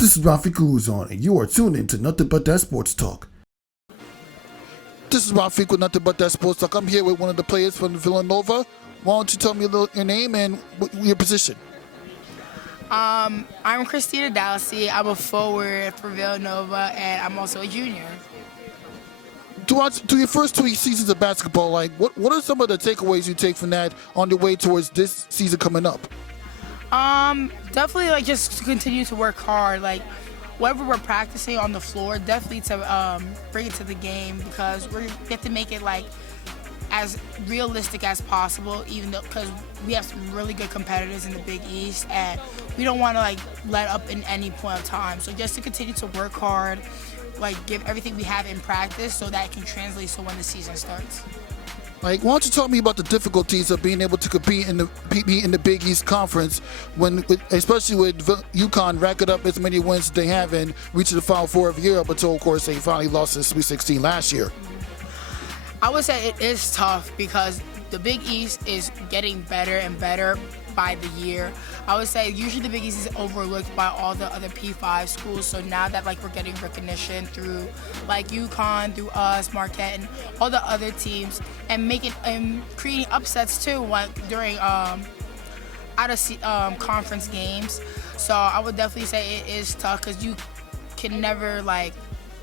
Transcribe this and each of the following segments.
This is Rafi Cruzon, and you are tuned in to Nothing But That Sports Talk. This is Rafi with Nothing But That Sports Talk. I'm here with one of the players from Villanova. Why don't you tell me your name and your position? I'm Christina Dalce. I'm a forward for Villanova, and I'm also a junior. To your first 2 seasons of basketball, what are some of the takeaways you take from that on your way towards this season coming up? Definitely just to continue to work hard. Whatever we're practicing on the floor, definitely to bring it to the game, because we have to make it as realistic as possible, even though because we have some really good competitors in the Big East, and we don't want to let up in any point of time. So just to continue to work hard, give everything we have in practice so that it can translate so when the season starts. Why don't you talk me about the difficulties of being able to compete in the Big East Conference, especially with UConn racking up as many wins as they have and reaching the Final Four every year up until, of course, they finally lost in Sweet 16 last year. I would say it is tough because the Big East is getting better and better by the year. I would say usually the Big East is overlooked by all the other P5 schools. So now that we're getting recognition through UConn, through us, Marquette, and all the other teams, and creating upsets too during out of conference games. So I would definitely say it is tough because you can never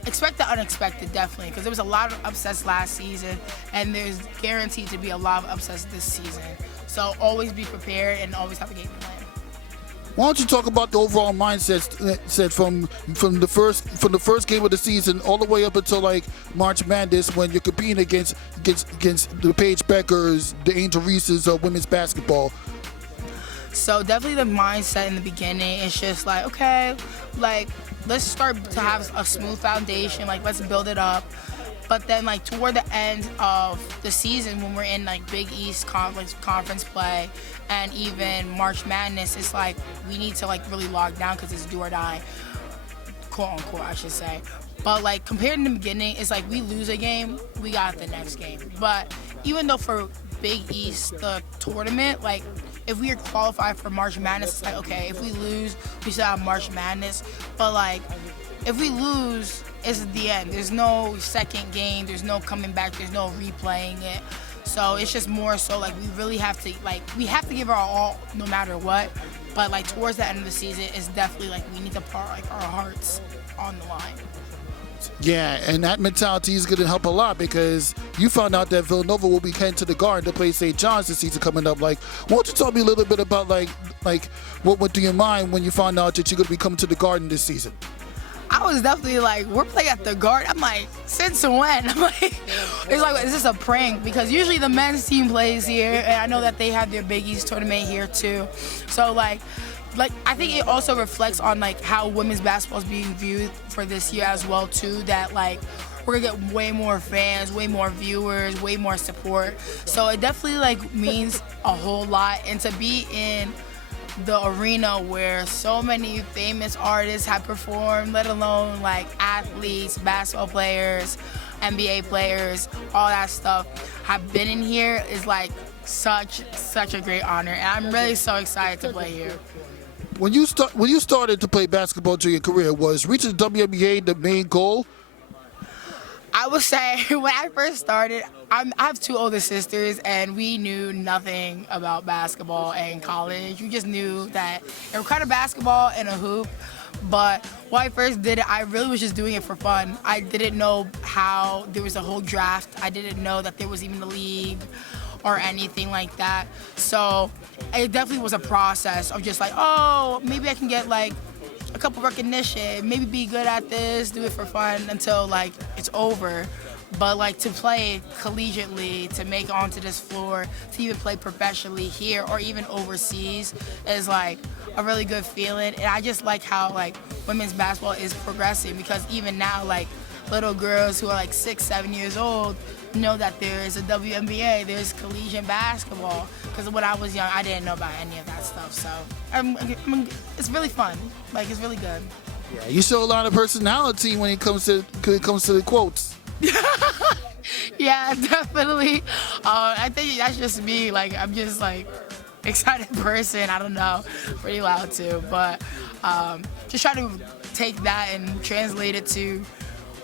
expect the unexpected, definitely, because there was a lot of upsets last season, and there's guaranteed to be a lot of upsets this season. So always be prepared and always have a game plan. Why don't you talk about the overall mindset from the first game of the season all the way up until March Madness, when you're competing against the Paige Beckers, the Angel Reeses of women's basketball? So definitely the mindset in the beginning is just okay, let's start to have a smooth foundation, let's build it up. But then toward the end of the season, when we're in Big East conference play and even March Madness, it's we need to really lock down because it's do or die, quote unquote, I should say. But compared in the beginning, it's we lose a game, we got the next game. But even though for Big East, the tournament, if we are qualified for March Madness, it's okay, if we lose, we still have March Madness. But if we lose, it's the end. There's no second game, there's no coming back, there's no replaying it. So it's just more so we really have to we have to give our all no matter what. But towards the end of the season, it's definitely we need to put our hearts on the line. Yeah, and that mentality is going to help a lot, because you found out that Villanova will be heading to the Garden to play St. John's this season coming up. Why don't you tell me a little bit about what went through your mind when you found out that you're going to be coming to the Garden this season? I was definitely we're playing at the Garden. I'm since when? I'm it's is this a prank? Because usually the men's team plays here, and I know that they have their Big East tournament here too. So I think it also reflects on how women's basketball is being viewed for this year as well too. That we're gonna get way more fans, way more viewers, way more support. So it definitely means a whole lot, and to be in the arena where so many famous artists have performed, let alone athletes, basketball players, NBA players, all that stuff have been in here, is such a great honor, and I'm really so excited to play here. When you started to play basketball during your career, was reaching the WNBA the main goal? I would say when I first started, I have two older sisters, and we knew nothing about basketball in college. We just knew that it was kind of basketball and a hoop. But when I first did it, I really was just doing it for fun. I didn't know how there was a whole draft. I didn't know that there was even a league or anything like that. So it definitely was a process of just oh, maybe I can get a couple recognition, maybe be good at this, do it for fun until it's over. But to play collegiately, to make it onto this floor, to even play professionally here or even overseas is a really good feeling. And I just how women's basketball is progressing, because even now little girls who are 6, 7 years old know that there is a WNBA, there's collegiate basketball. Because when I was young, I didn't know about any of that stuff. So it's really fun. It's really good. Yeah, you show a lot of personality when it comes to the quotes. Yeah, definitely. I think that's just me. I'm just excited person. I don't know, pretty loud too. But just try to take that and translate it to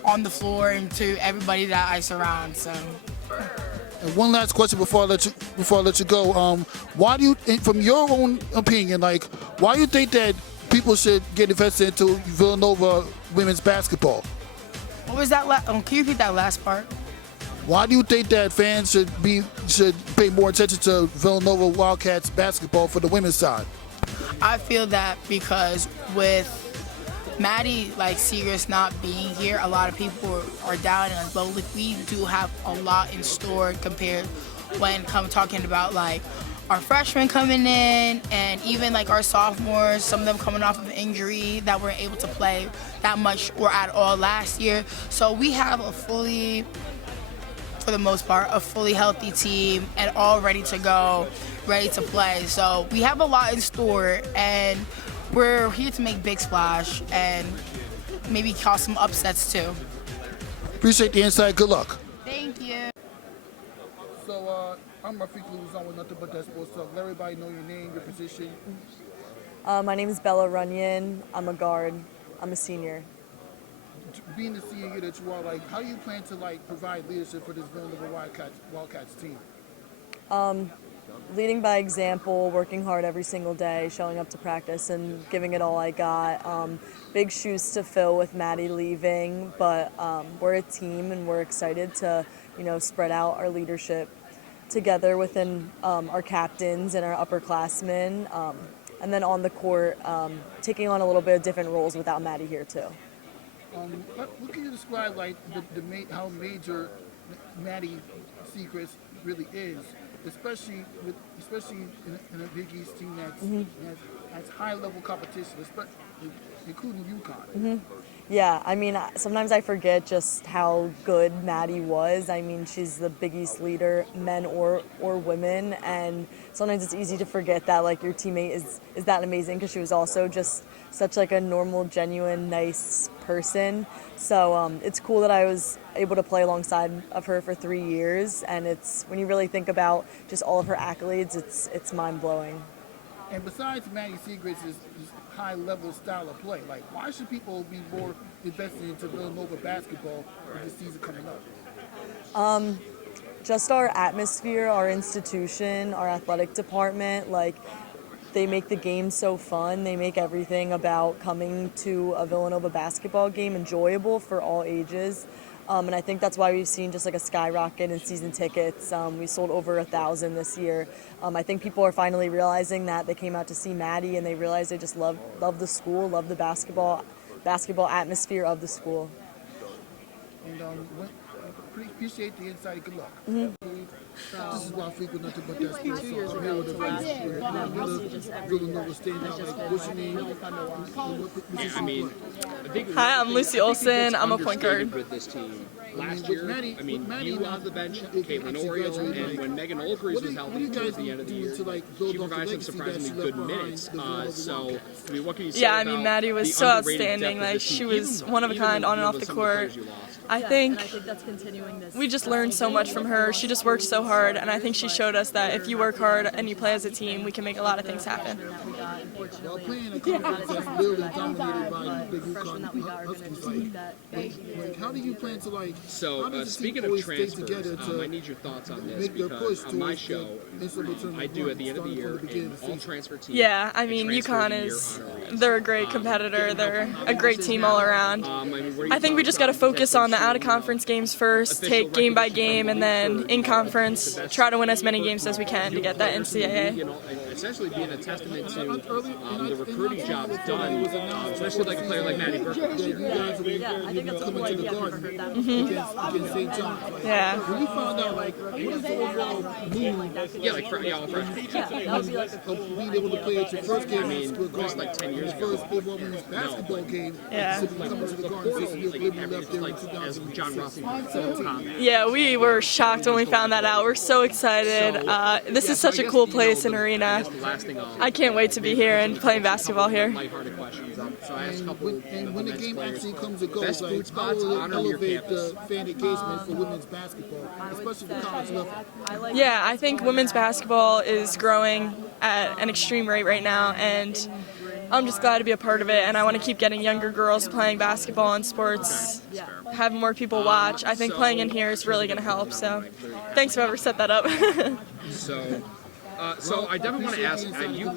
on the floor and to everybody that I surround. So. And one last question before I let you go. Why do you, from your own opinion, like, why do you think that people should get invested into Villanova women's basketball? What was that? Can you repeat that last part? Why do you think that fans should pay more attention to Villanova Wildcats basketball for the women's side? I feel that because with Maddy Siegrist not being here, a lot of people are doubting us, but we do have a lot in store compared when talking about our freshmen coming in and even our sophomores, some of them coming off of injury that weren't able to play that much or at all last year. So we have for the most part, a fully healthy team and all ready to go, ready to play. So we have a lot in store, and we're here to make big splash and maybe cause some upsets too. Appreciate the insight. Good luck. Thank you. So I'm Rafiq Luzon with Nothing But That Sports Talk. Let everybody know your name, your position. My name is Bella Runyan. I'm a guard. I'm a senior. Being the senior that you are, how do you plan to provide leadership for this Villanova Wildcats team? Leading by example, working hard every single day, showing up to practice and giving it all I got. Big shoes to fill with Maddy leaving, but we're a team and we're excited to, spread out our leadership together within our captains and our upperclassmen, and then on the court, taking on a little bit of different roles without Maddy here too. What can you describe how major Maddy Siegrist really is, especially in a Big East team that has high level competition, including UConn. Yeah, sometimes I forget just how good Maddy was. She's the Big East leader, men or women, and sometimes it's easy to forget that your teammate is that amazing, because she was also just such a normal, genuine, nice person. So it's cool that I was able to play alongside of her for 3 years, and it's, when you really think about just all of her accolades, it's mind-blowing. And besides Maddy Siegrist's high-level style of play, why should people be more invested into Villanova basketball with this season coming up? Just our atmosphere, our institution, our athletic department, they make the game so fun. They make everything about coming to a Villanova basketball game enjoyable for all ages. And I think that's why we've seen just a skyrocket in season tickets. We sold over 1,000 this year. I think people are finally realizing that they came out to see Maddy and they realize they just love the school, love the basketball atmosphere of the school. And appreciate the insight. Good luck. This is Rafiq with Nothing But That Sports Talk. I'm here with a Villanova standout. What's your name? Hi, I'm Lucy Olsen. I'm a point guard. With this team last year, you off the bench, Caitlin Oriole, and when Megan Olkers was healthy towards the end of the year, she provided some surprisingly good minutes. What can you say? Yeah, Maddy was so outstanding. She was one of a kind on and off the court. I think we just learned so much from her. She just worked so hard, and I think she showed us that if you work hard and you play as a team, we can make a lot of things happen. While playing a conference that's literally dominated by the UConn Huskies, how do you plan to So speaking of transfers, I need your thoughts on this, because on my show, I do at the end of the year an all-transfer team. Yeah, UConn they're a great competitor. They're a great team all around. I think we just got to focus on the out-of-conference games first, take game by game, and then in conference, try to win as many games as we can to get that NCAA. Essentially being a testament to the recruiting job done, especially a player like Maddy Siegrist. Yeah, I think that's a cool idea for her. Against St. John's. Yeah. When you found out, what is the overall mood? All freshmen. Of being able to play at your first game, just 10 years ago. First overall women's basketball game. Yeah. Coming to the Garden, As John Rossi. Yeah, we were shocked when we found that out. We're so excited. This is such a cool place and arena. I can't wait to be here and playing basketball here. Lighthearted questions. So I asked a couple And when the game actually comes and goes, best food like, how spots will on it or near elevate campus. the fan engagement for women's basketball, especially the college level? Yeah, I think women's basketball is growing at an extreme rate right now, and I'm just glad to be a part of it, and I want to keep getting younger girls playing basketball and sports, having more people watch. I think playing in here is really going to help, so thanks whoever set that up. So I definitely want to ask you.